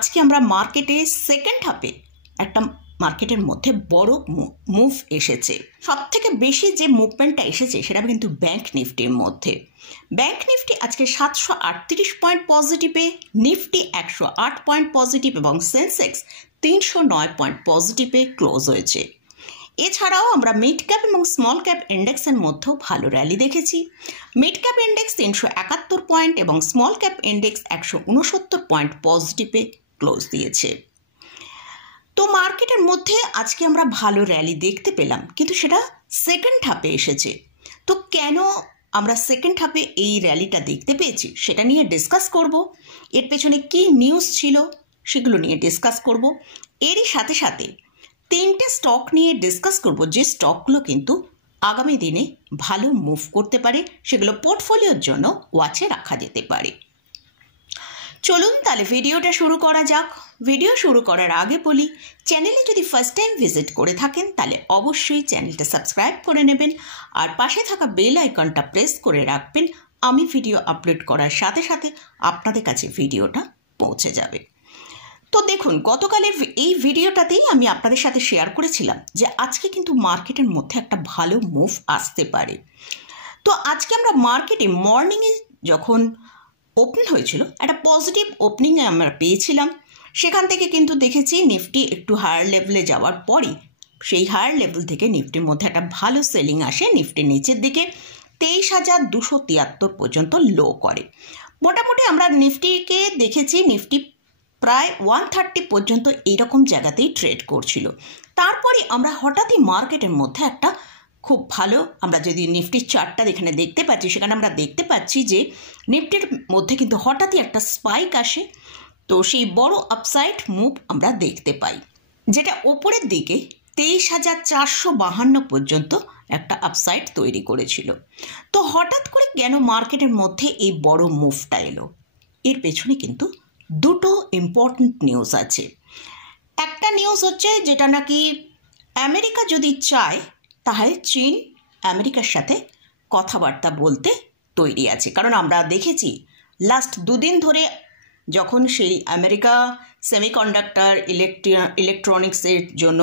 আজকে আমরা মার্কেটে সেকেন্ড হাফে একটা মার্কেটের মধ্যে বড় মুভ এসেছে। সবথেকে বেশি যে মুভমেন্টটা এসেছে সেটা কিন্তু ব্যাংক নিফটির মধ্যে। ব্যাংক নিফটি আজকে 738 পয়েন্ট পজিটিভে, নিফটি 108 পয়েন্ট পজিটিভ এবং সেন্সেক্স 309 পয়েন্ট পজিটিভে ক্লোজ হয়েছে। এছাড়াও আমরা মিড ক্যাপ এবং স্মল ক্যাপ ইন্ডেক্সের মধ্যেও ভালো র্যালি দেখেছি। মিড ক্যাপ ইন্ডেক্স 371 পয়েন্ট এবং স্মল ক্যাপ ইন্ডেক্স 169 পয়েন্ট পজিটিভে ক্লোজ দিয়েছে। তো মার্কেটের মধ্যে আজকে আমরা ভালো র্যালি দেখতে পেলাম, কিন্তু সেটা সেকেন্ড হাফে এসেছে। তো কেন আমরা সেকেন্ড হাফে এই র্যালিটা দেখতে পেয়েছি সেটা নিয়ে ডিসকাস করব। এর পেছনে কি নিউজ ছিল সেগুলো নিয়ে ডিসকাস করব। এরই সাথে সাথে তিনটে স্টক নিয়ে ডিসকাস করব যে স্টকগুলো কিন্তু আগামী দিনে ভালো মুভ করতে পারে, সেগুলো পোর্টফোলিওর জন্য ওয়াচে রাখা যেতে পারে। চলুন তাহলে ভিডিওটা শুরু করা যাক। ভিডিও শুরু করার আগে বলি, চ্যানেলে যদি ফার্স্ট টাইম ভিজিট করে থাকেন তাহলে অবশ্যই চ্যানেলটা সাবস্ক্রাইব করে নেবেন আর পাশে থাকা বেল আইকনটা প্রেস করে রাখবেন। আমি ভিডিও আপলোড করার সাথে সাথে আপনাদের কাছে ভিডিওটা পৌঁছে যাবে। তো দেখুন, গতকালের এই ভিডিওটাতেই আমি আপনাদের সাথে শেয়ার করেছিলাম যে আজকে কিন্তু মার্কেটের মধ্যে একটা ভালো মুভ আসতে পারে। তো আজকে আমরা মার্কেটে মর্নিংয়ে যখন ওপেন হয়েছিল একটা পজিটিভ ওপেনিংয়ে আমরা পেয়েছিলাম। সেখান থেকে কিন্তু দেখেছি নিফটি একটু হায়ার লেভেলে যাওয়ার পরই সেই হায়ার লেভেল থেকে নিফটির মধ্যে একটা ভালো সেলিং আসে। নিফটির নিচের দিকে 23,273 পর্যন্ত লো করে। মোটামুটি আমরা নিফটিকে দেখেছি নিফটি প্রায় 130 পর্যন্ত এইরকম জায়গাতেই ট্রেড করছিল। তারপরে আমরা হঠাৎই মার্কেটের মধ্যে একটা খুব ভালো, আমরা যদি নিফটির চার্টটা এখানে দেখতে পাচ্ছি, সেখানে আমরা দেখতে পাচ্ছি যে নিফটির মধ্যে কিন্তু হঠাৎই একটা স্পাইক আসে। তো সেই বড় আপসাইড মুভ আমরা দেখতে পাই, যেটা ওপরের দিকে 23,452 পর্যন্ত একটা আপসাইড তৈরি করেছিল। তো হঠাৎ করে কেন মার্কেটের মধ্যে এই বড় মুভটা এলো, এর পেছনে কিন্তু দুটো ইম্পর্ট্যান্ট নিউজ আছে। একটা নিউজ হচ্ছে যেটা নাকি আমেরিকা যদি চায় তাহলে চীন আমেরিকার সাথে কথাবার্তা বলতে তৈরি আছে। কারণ আমরা দেখেছি লাস্ট দুদিন ধরে যখন সেই আমেরিকা সেমিকন্ডাক্টর ইলেকট্রনিক্সের জন্য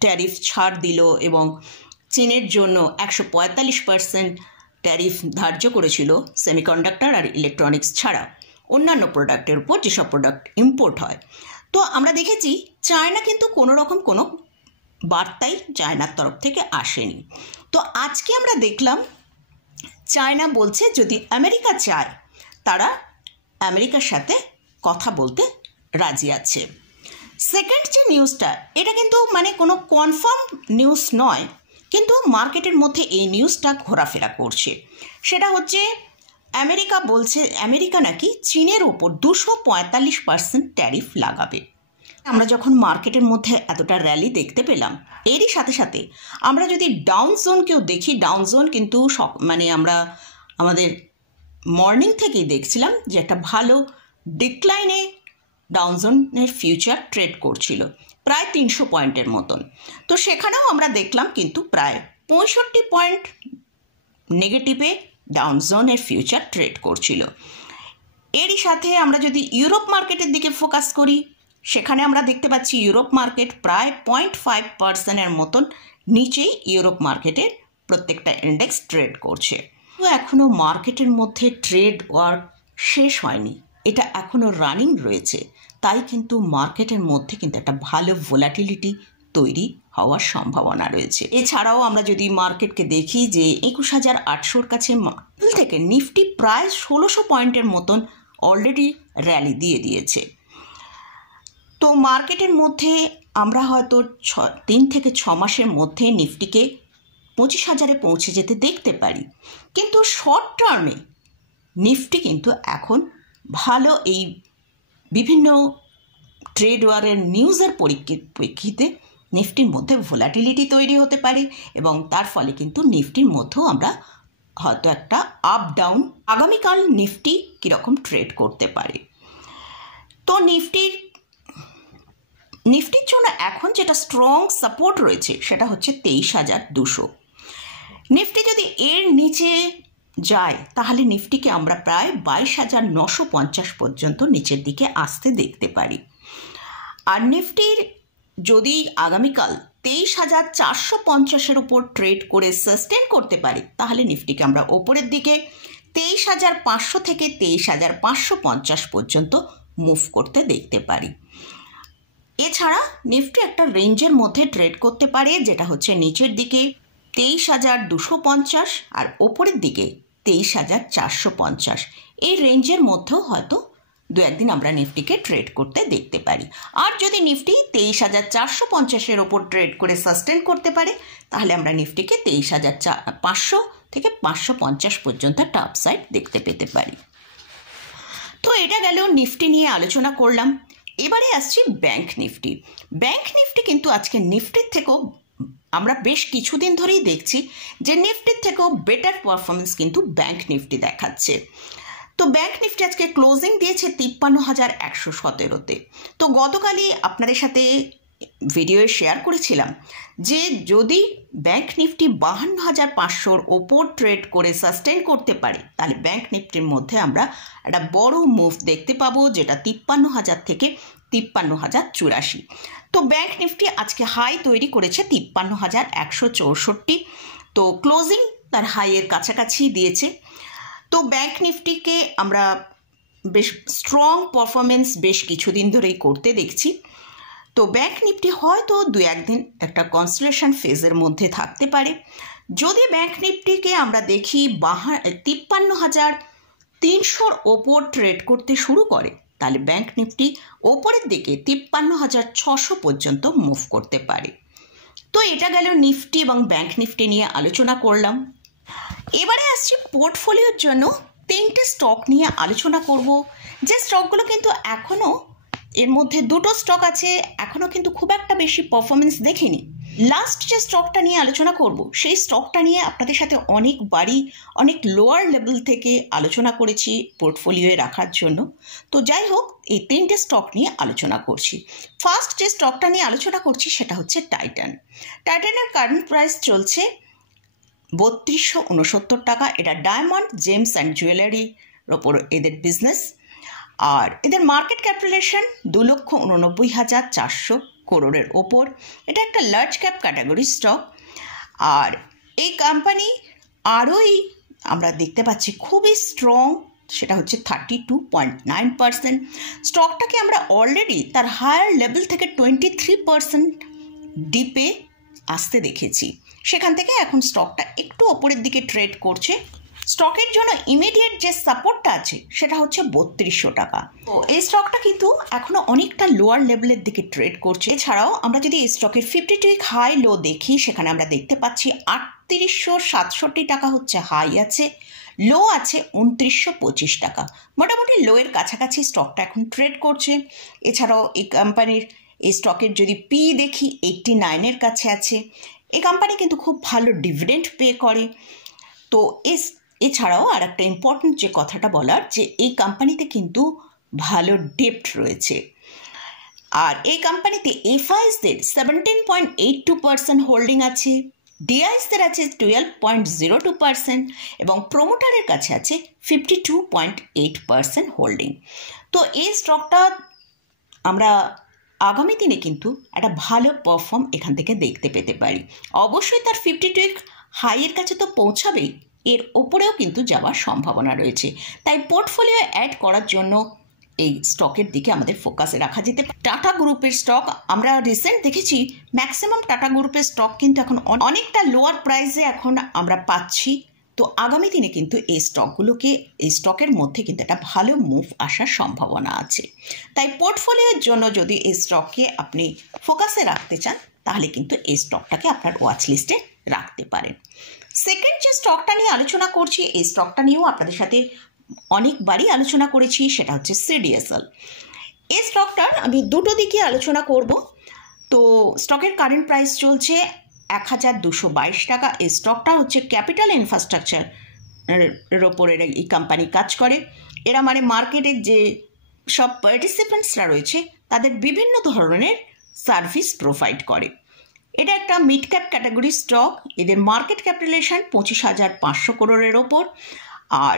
ট্যারিফ ছাড় দিল এবং চীনের জন্য 145% ট্যারিফ ধার্য করেছিল সেমিকন্ডাক্টর আর ইলেকট্রনিক্স ছাড়া অন্যান্য প্রোডাক্টের উপর, যেসব প্রোডাক্ট ইম্পোর্ট হয়। তো আমরা দেখেছি চায়না কিন্তু কোনো রকম কোনো বার্তাই চায়নার তরফ থেকে আসেনি। তো আজকে আমরা দেখলাম চায়না বলছে যদি আমেরিকা চায় তারা আমেরিকার সাথে কথা বলতে রাজি আছে। সেকেন্ড যে নিউজটা, এটা কিন্তু মানে কোনো কনফার্ম নিউজ নয়, কিন্তু মার্কেটের মধ্যে এই নিউজটা ঘোরাফেরা করছে। সেটা হচ্ছে আমেরিকা বলছে আমেরিকা নাকি চীনের ওপর 245% ট্যারিফ লাগাবে। আমরা যখন মার্কেটের মধ্যে এতটা র্যালি দেখতে পেলাম, এরই সাথে সাথে আমরা যদি ডাউন জোনকেও দেখি, ডাউন জোন কিন্তু মানে আমরা আমাদের মর্নিং থেকেই দেখছিলাম যে একটা ভালো ডিক্লাইনে ডাউন জোনের ফিউচার ট্রেড করছিল প্রায় 300 পয়েন্টের মতন। তো সেখানেও আমরা দেখলাম কিন্তু প্রায় 65 পয়েন্ট নেগেটিভে ডাউন জোনের ফিউচার ট্রেড করছিল। এরই সাথে আমরা যদি ইউরোপ মার্কেটের দিকে ফোকাস করি, সেখানে আমরা দেখতে পাচ্ছি ইউরোপ মার্কেট প্রায় 0.5%-এর মতন নিচেই ইউরোপ মার্কেটের প্রত্যেকটা ইন্ডেক্স ট্রেড করছে। তো এখনও মার্কেটের মধ্যে ট্রেড ওয়ার্ক শেষ হয়নি, এটা এখনও রানিং রয়েছে। তাই কিন্তু মার্কেটের মধ্যে কিন্তু একটা ভালো ভোলাটিলিটি তৈরি হওয়ার সম্ভাবনা রয়েছে। এছাড়াও আমরা যদি মার্কেটকে দেখি যে 21,800-র কাছে থেকে নিফটি প্রায় 1600 পয়েন্টের মতন অলরেডি র্যালি দিয়ে দিয়েছে। তো মার্কেটের মধ্যে আমরা হয়তো 3 থেকে 6 মাসের মধ্যে নিফটিকে 25,000-এ পৌঁছে যেতে দেখতে পারি। কিন্তু শর্ট টার্মে নিফটি কিন্তু এখন ভালো এই বিভিন্ন ট্রেড ওয়ারের নিউজের পরিপ্রেক্ষিতে নিফটির মধ্যে ভোলাটিলিটি তৈরি হতে পারে এবং তার ফলে কিন্তু নিফটির মধ্যেও আমরা হয়তো একটা আপ ডাউন আগামীকাল নিফটি কীরকম ট্রেড করতে পারে। তো নিফটির জন্য এখন যেটা স্ট্রং সাপোর্ট রয়েছে সেটা হচ্ছে 23,200। নিফটি যদি এর নিচে যায় তাহলে নিফটিকে আমরা প্রায় 22,950 পর্যন্ত নিচের দিকে আসতে দেখতে পারি। আর নিফটির যদি আগামীকাল 23,450-এর উপর ট্রেড করে সাস্টেন করতে পারি তাহলে নিফটিকে আমরা ওপরের দিকে 23,500 থেকে 23,550 পর্যন্ত মুভ করতে দেখতে পারি। এছাড়া নিফটি একটা রেঞ্জের মধ্যে ট্রেড করতে পারে, যেটা হচ্ছে নিচের দিকে 23,250 আর ওপরের দিকে 23,450। এই রেঞ্জের মধ্যেও হয়তো দু একদিন আমরা নিফটিকে ট্রেড করতে দেখতে পারি। আর যদি নিফটি 23,450-এর ওপর ট্রেড করে সাস্টেন করতে পারে তাহলে আমরা নিফটিকে 23,500 থেকে 550 পর্যন্ত একটা আপসাইড দেখতে পেতে পারি। তো এটা গেল নিফটি নিয়ে আলোচনা করলাম। এবারে আসছি ব্যাংক নিফটি। ব্যাংক নিফটি কিন্তু আজকে নিফটির থেকেও আমরা বেশ কিছুদিন ধরেই দেখছি যে নিফটির থেকেও বেটার পারফরমেন্স কিন্তু ব্যাংক নিফটি দেখাচ্ছে। তো ব্যাংক নিফটি আজকে ক্লোজিং দিয়েছে 53,117-তে। তো গতকালই আপনাদের সাথে ভিডিওয়ে শেয়ার করেছিলাম যে যদি ব্যাংক নিফটি 52,500-র ওপর ট্রেড করে সাস্টেন করতে পারে তাহলে ব্যাংক নিফটির মধ্যে আমরা একটা বড় মুভ দেখতে পাবো, যেটা 53,000 থেকে 53,084। তো ব্যাংক নিফটি আজকে হাই তৈরি করেছে 53,164। তো ক্লোজিং তার হাইয়ের কাছাকাছি দিয়েছে। তো ব্যাংক নিফটিকে আমরা বেশ স্ট্রং পারফরমেন্স বেশ কিছুদিন ধরেই করতে দেখছি। তো ব্যাংক নিফটি হয়তো দু একদিন একটা কনসোলেশন ফেজের মধ্যে থাকতে পারে। যদি ব্যাংক নিফটিকে আমরা দেখি 53,300-র ওপর ট্রেড করতে শুরু করে তাহলে ব্যাংক নিফটি ওপরের দিকে 53,600 পর্যন্ত মুভ করতে পারে। তো এটা গেল নিফটি এবং ব্যাংক নিফটি নিয়ে আলোচনা করলাম। এবারে আসছি পোর্টফোলিওর জন্য 3টে স্টক নিয়ে আলোচনা করব, যে স্টকগুলো কিন্তু এখনও এর মধ্যে 2টো স্টক আছে এখনও কিন্তু খুব একটা বেশি পারফরমেন্স দেখিনি। লাস্ট যে স্টকটা নিয়ে আলোচনা করব সেই স্টকটা নিয়ে আপনাদের সাথে অনেকবারই অনেক লোয়ার লেভেল থেকে আলোচনা করেছি পোর্টফোলিওয়ে রাখার জন্য। তো যাই হোক, এই 3টে স্টক নিয়ে আলোচনা করছি। ফার্স্ট যে স্টকটা নিয়ে আলোচনা করছি সেটা হচ্ছে টাইটান। টাইটানের কারেন্ট প্রাইস চলছে 3269 টাকা। এটা ডায়মন্ড, জেমস অ্যান্ড জুয়েলারির ওপর এদের বিজনেস। আর এদের মার্কেট ক্যাপিটালাইজেশন 2,89,400 করোড়ের ওপর। এটা একটা লার্জ ক্যাপ ক্যাটাগরি স্টক। আর এই কোম্পানি আরোই আমরা দেখতে পাচ্ছি খুবই স্ট্রং, সেটা হচ্ছে 32.9%। স্টকটাকে আমরা অলরেডি তার হায়ার লেভেল থেকে 23% ডিপে আসতে দেখেছি। সেখান থেকে এখন স্টকটা একটু ওপরের দিকে ট্রেড করছে। স্টকের জন্য ইমিডিয়েট যে সাপোর্টটা আছে সেটা হচ্ছে 3200 টাকা। তো এই স্টকটা কিন্তু এখনো অনেকটা লোয়ার লেভেলের দিকে ট্রেড করছে। এছাড়াও আমরা যদি এই স্টকের 52 উইক হাই লো দেখি সেখানে আমরা দেখতে পাচ্ছি 3867 টাকা হচ্ছে হাই আছে, লো আছে 2925 টাকা। মোটামুটি লোয়ের কাছাকাছি স্টকটা এখন ট্রেড করছে। এছাড়াও এই কোম্পানির এই স্টকের যদি পি দেখি 89-এর কাছে আছে। এই কোম্পানি কিন্তু খুব ভালো ডিভিডেন্ড পে করে। তো এছাড়াও আর একটা ইম্পর্টেন্ট যে কথাটা বলার, যে এই কোম্পানিতে কিন্তু ভালো ডেপ্ট রয়েছে। আর এই কোম্পানিতে এফআইসদের 17.82% হোল্ডিং আছে, ডিআইসদের আছে 12.02% এবং প্রোমোটারের কাছে আছে 52.8% হোল্ডিং। তো এই স্টকটা আমরা আগামী দিনে কিন্তু একটা ভালো পারফর্ম এখান থেকে দেখতে পেতে পারি। অবশ্যই তার 52 উইক হাইয়ের কাছে তো পৌঁছাবেই, এর ওপরেও কিন্তু যাওয়ার সম্ভাবনা রয়েছে। তাই পোর্টফোলিও অ্যাড করার জন্য এই স্টকের দিকে আমাদের ফোকাসে রাখা যেতে পারে। টাটা গ্রুপের স্টক আমরা রিসেন্ট দেখেছি ম্যাক্সিমাম টাটা গ্রুপের স্টক কিন্তু এখন অনেকটা লোয়ার প্রাইসে এখন আমরা পাচ্ছি। তো আগামী দিনে কিন্তু এই স্টকগুলোকে, এই স্টকের মধ্যে কিন্তু একটা ভালো মুভ আসার সম্ভাবনা আছে। তাই পোর্টফোলিওর জন্য যদি এই স্টককে আপনি ফোকাসে রাখতে চান তাহলে কিন্তু এই স্টকটাকে আপনার ওয়াচ লিস্টে রাখতে পারেন। সেকেন্ড যে স্টকটা নিয়ে আলোচনা করছি, এই স্টকটা নিয়েও আপনাদের সাথে অনেকবারই আলোচনা করেছি, সেটা হচ্ছে সিডিএসএল। এই স্টকটার আমি দুটো দিকে আলোচনা করব। তো স্টকের কারেন্ট প্রাইস চলছে 1,222 টাকা। এই স্টকটা হচ্ছে ক্যাপিটাল ইনফ্রাস্ট্রাকচারের ওপর এই কোম্পানি কাজ করে। এরা মানে মার্কেটের যে সব পার্টিসিপেন্টসরা রয়েছে তাদের বিভিন্ন ধরনের সার্ভিস প্রোভাইড করে। এটা একটা মিড ক্যাপ ক্যাটাগরি স্টক। এদের মার্কেট ক্যাপিটালাইজেশন 25,500 করোড়ের ওপর। আর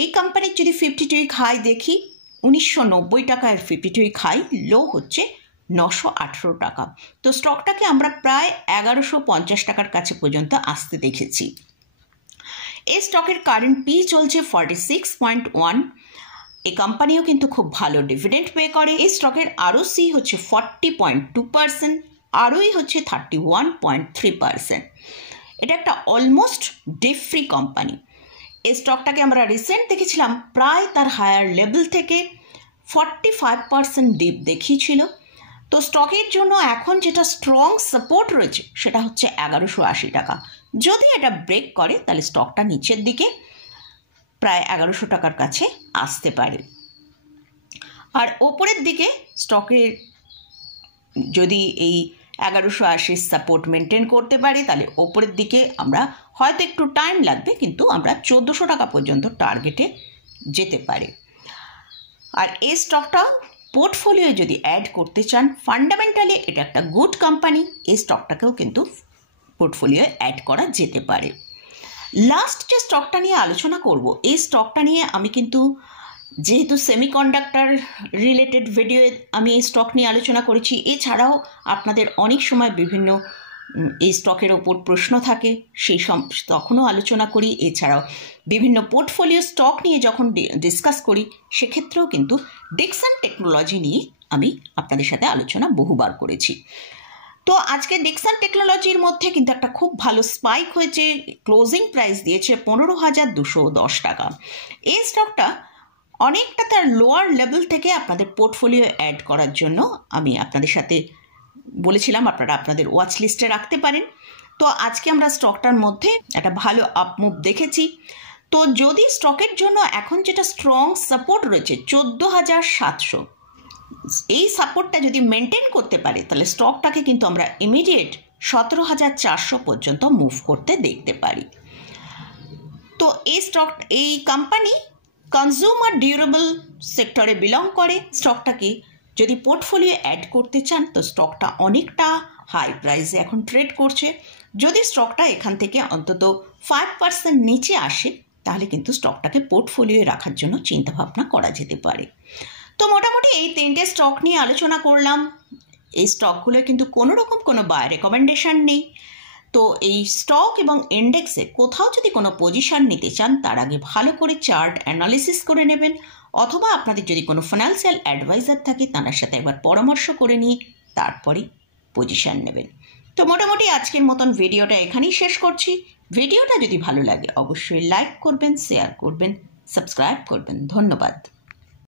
এই কোম্পানির যদি 52 উইক হাই দেখি 1990 টাকার 52 উইক হাই, লো হচ্ছে 918 টাকা। তো স্টকটাকে আমরা প্রায় 1150 টাকার কাছে পর্যন্ত আসতে দেখেছি। এই স্টকের কারেন্ট পি চলছে 46.1। এই কোম্পানিও কিন্তু খুব ভালো ডিভিডেন্ড পে করে। এই স্টকের আরওসি হচ্ছে 40.2%, আরওই হচ্ছে 31.3%। এটা একটা অলমোস্ট ডিপ ফ্রি কোম্পানি। এই স্টকটাকে আমরা রিসেন্ট দেখেছিলাম প্রায় তার হায়ার লেভেল থেকে 45% ডিপ দেখিয়েছিল। তো স্টকের জন্য এখন যেটা স্ট্রং সাপোর্ট রয়েছে সেটা হচ্ছে 1180 টাকা। যদি এটা ব্রেক করে তাহলে স্টকটা নিচের দিকে প্রায় 1100 টাকার কাছে আসতে পারে। আর ওপরের দিকে স্টকের যদি এই 1180 সাপোর্ট মেনটেন করতে পারে তাহলে ওপরের দিকে আমরা হয়তো একটু টাইম লাগবে, কিন্তু আমরা 1400 টাকা পর্যন্ত টার্গেটে যেতে পারে। আর এই স্টকটা পোর্টফোলিও যদি অ্যাড করতে চান, ফান্ডামেন্টালি এটা একটা গুড কোম্পানি, এই স্টকটাকেও কিন্তু পোর্টফোলিও অ্যাড করা যেতে পারে। লাস্ট যে স্টকটা নিয়ে আলোচনা করব, এই স্টকটা নিয়ে আমি কিন্তু যেহেতু সেমিকন্ডাক্টর রিলেটেড ভিডিও আমি এই স্টক নিয়ে আলোচনা করেছি, এছাড়াও আপনাদের অনেক সময় বিভিন্ন এই স্টকের ওপর প্রশ্ন থাকে, সেই তখনও আলোচনা করি। এছাড়াও বিভিন্ন পোর্টফোলিও স্টক নিয়ে যখন ডিসকাস করি সেক্ষেত্রেও কিন্তু ডিক্সন টেকনোলজি নিয়ে আমি আপনাদের সাথে আলোচনা বহুবার করেছি। তো আজকে ডিক্সন টেকনোলজির মধ্যে কিন্তু একটা খুব ভালো স্পাইক হয়েছে, ক্লোজিং প্রাইস দিয়েছে 15,210 টাকা। এই স্টকটা অনেকটা তার লোয়ার লেভেল থেকে আপনাদের পোর্টফোলিও অ্যাড করার জন্য আমি আপনাদের সাথে বলেছিলাম আপনারা আপনাদের ওয়াচ লিস্টে রাখতে পারেন। তো আজকে আমরা স্টকটার মধ্যে একটা ভালো আপমুভ দেখেছি। তো যদি স্টকের জন্য এখন যেটা স্ট্রং সাপোর্ট রয়েছে 14,700, এই সাপোর্টটা যদি মেনটেন করতে পারে তাহলে স্টকটাকে কিন্তু আমরা ইমিডিয়েট 17,400 পর্যন্ত মুভ করতে দেখতে পারি। তো এই কোম্পানি কনজিউমার ডিউরেবল সেক্টরে বিলং করে। স্টকটাকে যদি পোর্টফোলিও অ্যাড করতে চান তো স্টকটা অনেকটা হাই প্রাইসে এখন ট্রেড করছে। যদি স্টকটা এখান থেকে অন্তত 5% নিচে আসে তাহলে কিন্তু স্টকটাকে পোর্টফোলিও রাখার জন্য চিন্তাভাবনা করা যেতে পারে। তো মোটামুটি এই 3টে স্টক নিয়ে আলোচনা করলাম। এই স্টকগুলো কিন্তু কোনো রকম কোনো বাই রেকমেন্ডেশন নেই। তো এই স্টক এবং ইন্ডেক্সে কোথাও যদি কোনো পজিশন নিতে চান তার আগে ভালো করে চার্ট অ্যানালিসিস করে নেবেন, অথবা আপনাদের যদি কোনো ফাইন্যান্সিয়াল অ্যাডভাইজার থাকে তার সাথে একবার পরামর্শ করে নিয়ে তারপরে পজিশন নেবেন। তো মোটামুটি আজকের মতন ভিডিওটা এখানেই শেষ করছি। ভিডিওটা যদি ভালো লাগে অবশ্যই লাইক করবেন, শেয়ার করবেন, সাবস্ক্রাইব করবেন। ধন্যবাদ।